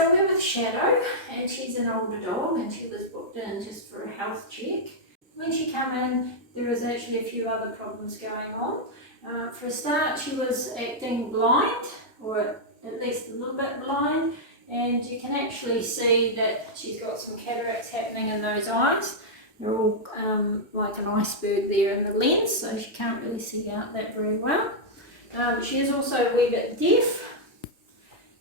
so we're with Shadow, and she's an older dog, and she was booked in just for a health check. When she came in, there was actually a few other problems going on. For a start, she was acting blind, or at least a little bit blind, and you can actually see that she's got some cataracts happening in those eyes. They're all like an iceberg there in the lens, so she can't really see out that very well. She is also a wee bit deaf.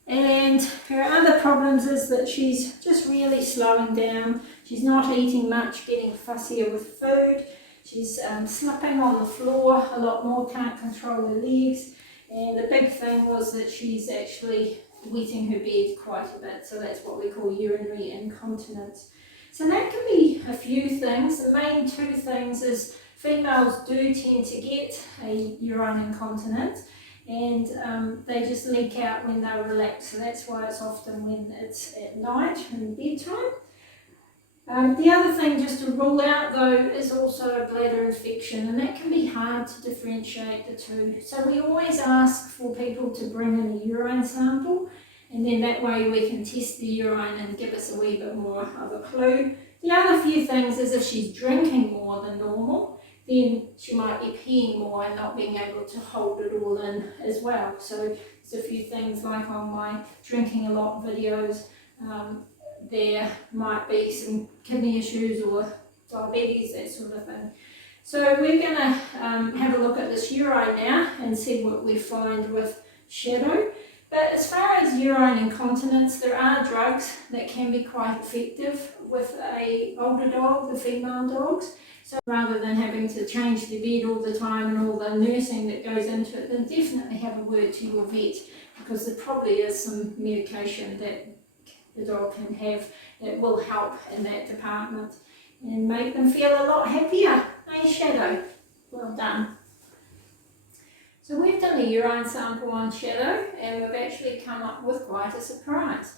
And her other problems is that she's just really slowing down. She's not eating much, getting fussier with food. She's slipping on the floor a lot more, can't control her legs. And the big thing was that she's actually wetting her bed quite a bit. So that's what we call urinary incontinence. So that can be a few things. The main two things is females do tend to get a urine incontinence. And they just leak out when they're relaxed, so that's why it's often when it's at night and bedtime. The other thing just to rule out though is also a bladder infection, and that can be hard to differentiate the two. So we always ask for people to bring in a urine sample, and then that way we can test the urine and give us a wee bit more of a clue. The other few things is if she's drinking more than normal, then she might be peeing more and not being able to hold it all in as well. So there's a few things like on my drinking a lot videos, there might be some kidney issues or diabetes, that sort of thing. So we're going to have a look at this urine now and see what we find with Shadow. But as far as urine incontinence, there are drugs that can be quite effective with an older dog, the female dogs. So rather than having to change the bed all the time and all the nursing that goes into it, then definitely have a word to your vet, because there probably is some medication that the dog can have that will help in that department and make them feel a lot happier. Hey Shadow, well done. So we've done a urine sample on Shadow, and we've actually come up with quite a surprise.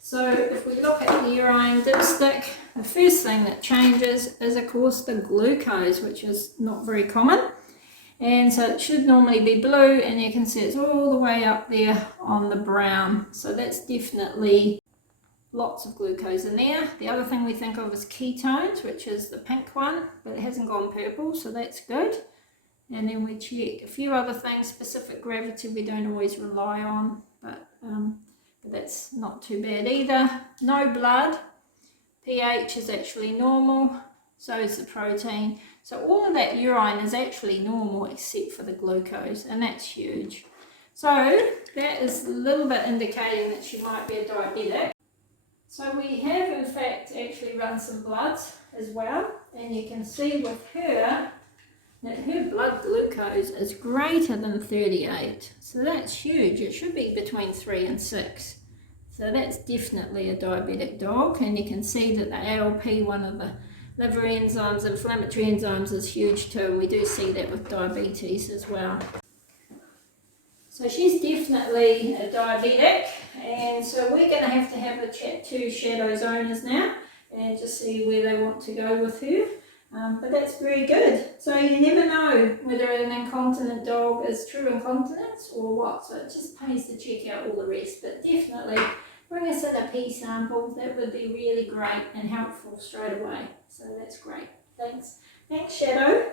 So if we look at the urine dipstick, the first thing that changes is of course the glucose, which is not very common. And so it should normally be blue, and you can see it's all the way up there on the brown. So that's definitely lots of glucose in there. The other thing we think of is ketones, which is the pink one, but it hasn't gone purple, so that's good. And then we check a few other things. Specific gravity we don't always rely on, but that's not too bad either. No blood. pH is actually normal, so is the protein. So all of that urine is actually normal except for the glucose, and that's huge. So that is a little bit indicating that she might be a diabetic. So we have in fact actually run some bloods as well, and you can see with her that her blood glucose is greater than 38. So that's huge. It should be between 3 and 6. So that's definitely a diabetic dog, and you can see that the ALP, one of the liver enzymes, inflammatory enzymes, is huge too, and we do see that with diabetes as well. So she's definitely a diabetic, and so we're going to have a chat to Shadow's owners now and just see where they want to go with her. But that's very good. So you never know whether an incontinent dog is true incontinence or what, so it just pays to check out all the rest. But definitely bring us in a pee sample. That would be really great and helpful straight away. So that's great. Thanks. Thanks, Shadow.